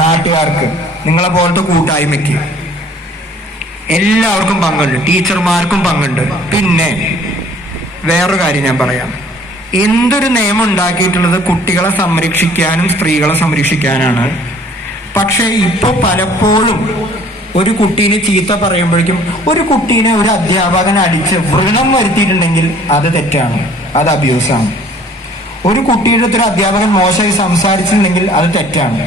നാട്ടുകാർക്ക് നിങ്ങളെ പോലത്തെ കൂട്ടായ്മയ്ക്ക്. എല്ലാവർക്കും പങ്കുണ്ട് ടീച്ചർമാർക്കും പങ്കുണ്ട്. പിന്നെ വേറൊരു കാര്യം ഞാൻ പറയാം. എന്തൊരു നിയമം ഉണ്ടാക്കിയിട്ടുള്ളത് കുട്ടികളെ സംരക്ഷിക്കാനും സ്ത്രീകളെ സംരക്ഷിക്കാനാണ്. പക്ഷേ ഇപ്പൊ പലപ്പോഴും ഒരു കുട്ടീനെ ചീത്ത പറയുമ്പോഴേക്കും ഒരു കുട്ടീനെ ഒരു അധ്യാപകൻ അടിച്ച് വ്രണം വരുത്തിയിട്ടുണ്ടെങ്കിൽ അത് തെറ്റാണ് അത് അബ്യൂസാണ് ഒരു കുട്ടിയുടെ ഒരു അധ്യാപകൻ മോശമായി സംസാരിച്ചിട്ടുണ്ടെങ്കിൽ അത് തെറ്റാണ്.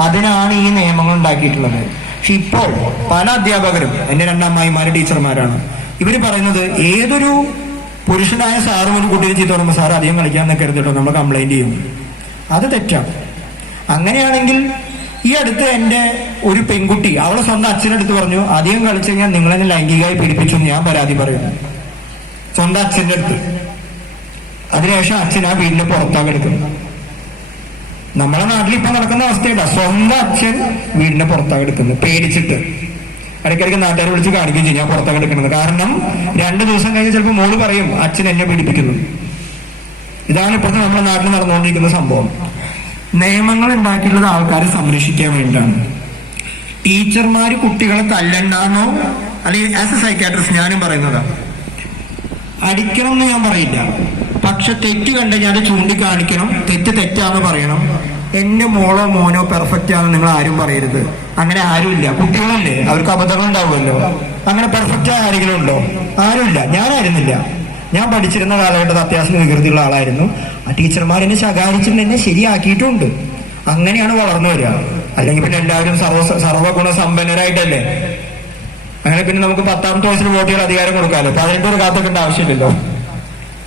അതിനാണ് ഈ നിയമങ്ങൾ ഉണ്ടാക്കിയിട്ടുള്ളത്. പക്ഷെ ഇപ്പോൾ പല അധ്യാപകരും എന്റെ രണ്ടമ്മായിമാര് ടീച്ചർമാരാണ് ഇവർ പറയുന്നത് ഏതൊരു പുരുഷനായ സാറും ഒരു കുട്ടിയെ ചീത്ത പറയുമ്പോൾ സാർ അധികം കളിക്കാൻ നിൽക്കരുത് കേട്ടോ നമ്മൾ കംപ്ലൈന്റ് ചെയ്യും. അത് തെറ്റാണ്. അങ്ങനെയാണെങ്കിൽ ഈ അടുത്ത് എന്റെ ഒരു പെൺകുട്ടി അവളെ സ്വന്തം അച്ഛനടുത്ത് പറഞ്ഞു അധികം കളിച്ചു കഴിഞ്ഞാൽ നിങ്ങളെന്നെ ലൈംഗികമായി പീഡിപ്പിച്ചു ഞാൻ പരാതി പറയുന്നു. സ്വന്തം അച്ഛന്റെ അടുത്ത്. അതിനുശേഷം അച്ഛൻ ആ വീടിന്റെ പുറത്താണ് എടുക്കുന്നത് നമ്മളെ നാട്ടിൽ ഇപ്പൊ നടക്കുന്ന അവസ്ഥയുണ്ട് സ്വന്തം അച്ഛൻ വീടിന്റെ പുറത്താകെ എടുക്കുന്നത്. പേടിച്ചിട്ട്. ഇടയ്ക്കിടയ്ക്ക് നാട്ടുകാരെ വിളിച്ച് കാണിക്കുകയും ചെയ്യും. ഞാൻ പുറത്താകെ എടുക്കുന്നത്. കാരണം രണ്ടു ദിവസം കഴിഞ്ഞ് ചിലപ്പോൾ മോൾ പറയും അച്ഛൻ എന്നെ പീഡിപ്പിക്കുന്നു. ഇതാണ് ഇപ്പോഴത്തെ നമ്മുടെ നാട്ടിൽ നടന്നുകൊണ്ടിരിക്കുന്ന സംഭവം. നിയമങ്ങൾ ഉണ്ടാക്കിയിട്ടുള്ളത് ആൾക്കാരെ സംരക്ഷിക്കാൻ വേണ്ടിയിട്ടാണ്. ടീച്ചർമാര് കുട്ടികളെ തല്ലണ്ടാന്നോ? അല്ലെങ്കിൽ ആസ് എ സൈക്കാട്രിസ്റ്റ് ഞാനും പറയുന്നതാണ് അടിക്കണം എന്ന് ഞാൻ പറയില്ല. പക്ഷെ തെറ്റ് കണ്ട് ഞാൻ ചൂണ്ടിക്കാണിക്കണം. തെറ്റ് തെറ്റാന്ന് പറയണം. എന്റെ മോളോ മോനോ പെർഫെക്റ്റ് ആണെന്ന് നിങ്ങൾ ആരും പറയരുത്. അങ്ങനെ ആരുമില്ല. കുട്ടികളല്ലേ? അവർക്ക് അബദ്ധങ്ങൾ ഉണ്ടാവുമല്ലോ അങ്ങനെ പെർഫെക്റ്റ് ആയ ആരെങ്കിലും ഉണ്ടോ? ആരുമില്ല. ഞാനായിരുന്നില്ല. ഞാൻ പഠിച്ചിരുന്ന കാലഘട്ടത്തിൽ അത്യാവശ്യം വികൃതിയുള്ള ആളായിരുന്നു. ആ ടീച്ചർമാർ എന്നെ ശകാരിച്ചിട്ടുണ്ട്. എന്നെ ശരിയാക്കിയിട്ടുണ്ട്. അങ്ങനെയാണ് വളർന്നു വരിക. അല്ലെങ്കിൽ പിന്നെ എല്ലാവരും സർവ സർവഗുണ സമ്പന്നരായിട്ടല്ലേ അങ്ങനെ പിന്നെ നമുക്ക് പത്താമത്തെ വയസ്സിൽ വോട്ടുകൾ അധികാരം കൊടുക്കാമല്ലോ. പതിനെട്ട് ഒരു കാത്തൊക്കേണ്ട ആവശ്യമില്ലല്ലോ.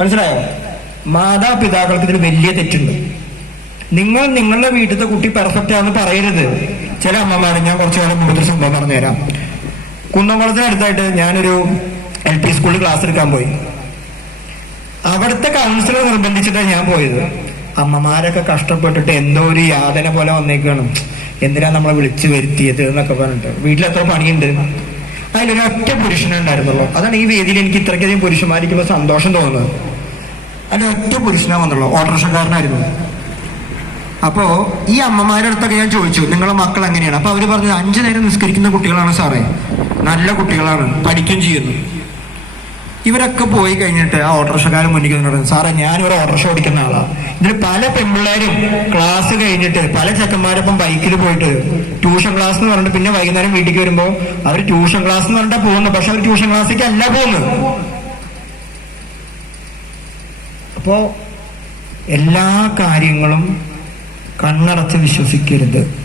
മനസ്സിലായോ? മാതാപിതാക്കൾക്ക് ഇതിന് വലിയ തെറ്റുണ്ട്. നിങ്ങൾ നിങ്ങളുടെ വീട്ടിലത്തെ കുട്ടി പെർഫെക്റ്റ് ആണെന്ന് പറയരുത്. ചില അമ്മമാരെ ഞാൻ കുറച്ചു കാലം കൂടുതൽ സംഭവം പറഞ്ഞുതരാം. കുന്നംകുളത്തിനടുത്തായിട്ട് ഞാനൊരു എൽ പി സ്കൂളിൽ ക്ലാസ് എടുക്കാൻ പോയി. അവിടുത്തെ കൗൺസിലർ നിർബന്ധിച്ചിട്ടാണ് ഞാൻ പോയത്. അമ്മമാരൊക്കെ കഷ്ടപ്പെട്ടിട്ട് എന്തോ ഒരു യാതന പോലെ വന്നേക്കാണ്. എന്തിനാ നമ്മളെ വിളിച്ചു വരുത്തിയത് എന്നൊക്കെ പറഞ്ഞിട്ട്. വീട്ടിൽ എത്ര പണിയുണ്ട്? അതിലൊരൊറ്റ പുരുഷനുണ്ടായിരുന്നുള്ളൂ അതാണ് ഈ വേദിയിൽ എനിക്ക് ഇത്രയ്ക്കധികം പുരുഷന്മാരിക്കുമ്പോൾ സന്തോഷം തോന്നുന്നത്. അതിലൊറ്റ പുരുഷനാ വന്നുള്ളൂ. ഓട്ടോറിക്ഷക്കാരനായിരുന്നു. അപ്പോ ഈ അമ്മമാരുടെ അടുത്തൊക്കെ ഞാൻ ചോദിച്ചു നിങ്ങളുടെ മക്കൾ എങ്ങനെയാണ്? അപ്പൊ അവർ പറഞ്ഞു അഞ്ചു നേരം നിസ്കരിക്കുന്ന കുട്ടികളാണ് സാറേ. നല്ല കുട്ടികളാണ്. പഠിക്കുകയും ചെയ്യുന്നു. ഇവരൊക്കെ പോയി കഴിഞ്ഞിട്ട് ആ ഓട്ടോറിക്ഷക്കാരൻ മുന്നിൽ പറഞ്ഞു സാറേ ഞാനൊരു ഓട്ടോറിക്ഷ ഓടിക്കുന്ന ആളാണ് ഇതിൽ പല പെൺപിള്ളേരും ക്ലാസ് കഴിഞ്ഞിട്ട് പല ചെക്കന്മാരൊപ്പം ബൈക്കിൽ പോയിട്ട് ട്യൂഷൻ ക്ലാസ് എന്ന് പറഞ്ഞിട്ട് പിന്നെ വൈകുന്നേരം വീട്ടിലേക്ക് വരുമ്പോൾ അവർ ട്യൂഷൻ ക്ലാസ് എന്ന് പറഞ്ഞിട്ടാണ് പോകുന്നത് പക്ഷെ അവർ ട്യൂഷൻ ക്ലാസ്സിലേക്ക് അല്ല പോകുന്നത്. അപ്പോ എല്ലാ കാര്യങ്ങളും കണ്ണടച്ച് വിശ്വസിക്കരുത്.